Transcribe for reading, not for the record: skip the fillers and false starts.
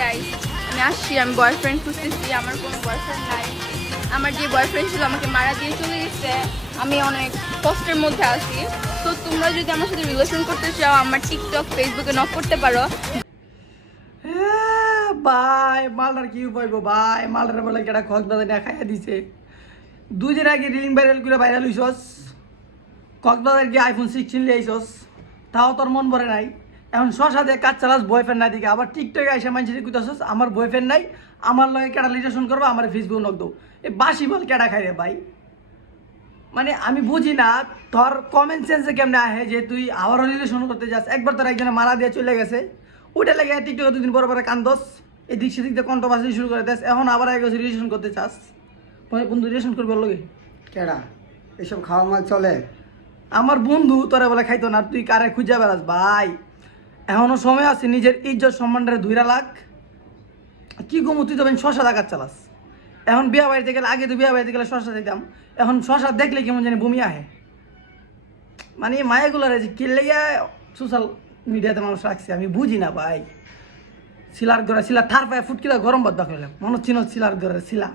Guys আমি আসছি, আমি বয়ফ্রেন্ড খুঁজতেছি, আমার কোনো বয়ফ্রেন্ড নাই। আমার যে বয়ফ্রেন্ড ছিল আমাকে মারা দিয়ে চলে গেছে, আমি অনেক কষ্টের মধ্যে আছি। তো তোমরা যদি আমার সাথে রিলেশন করতে চাও আমার টিকটক ফেসবুকে নক করতে পারো। ভাই মালটার কি উপায় গো ভাই, মালটার বলে কেটা কক্সবাজার নিয়ে খাইয়া দিছে। 2 দিন আগে রিলিং ভাইরাল করে ভাইরাল হইছস, কক্সবাজার গিয়ে আইফোন 16 লিয়ে আইছস, তাও তোর মন ভরে নাই। এখন শশা দিয়ে কাজ চালাস বয়ফ্রেন্ড নাই দিকে, আবার টিকটকে আইসা মানুষের কইতাছস আমার বয়ফ্রেন্ড নাই, আমার লগে কেটা রিলেশন করবো, আমার ফেসবুক নক দাও। এই বাসি বল কেটা খাই রে ভাই। মানে আমি বুঝি না তোর কমন সেন্সে কেমনে আহে যে তুই আবারও রিলেশন করতে যাস। একবার তোর একজনে মারা দিয়ে চলে গেছে, ওইটা লাগে টিকটকে 2 দিন পরে পরে কান্দস, এদিক সেদিক দিয়ে কন্ট্রোভার্সি শুরু করে দেস। এখন আবার এক রিলেশন করতে চাস, পরে বন্ধু রিলেশন করবে ওর লগে কেডা এসব খাওয়া মাল চলে? আমার বন্ধু তোরা বলে খাইতো না, তুই কারে খুঁজে বেড়াস ভাই। এখনো সময় আছে, নিজের ইজ্জত সম্মানটা ধুইরা লাগ। কি গমু তুই তো শশা দেখার চালাস। এখন বিয়া বাড়িতে গেলে, আগে তো বিয়া বাড়িতে গেলে শশা দিতাম, এখন শশা দেখলে কেমন জানি বমি আহে। মানে এই মায়াগুলার যে কিনলে সোশ্যাল মিডিয়াতে মানুষ রাখছে আমি বুঝি না ভাই। শিলার ঘরে শিলা থার পায়ে ফুটকিলা গরম বাদ বাকলাম, মনে হচ্ছিল শিলার ঘরে শিলা।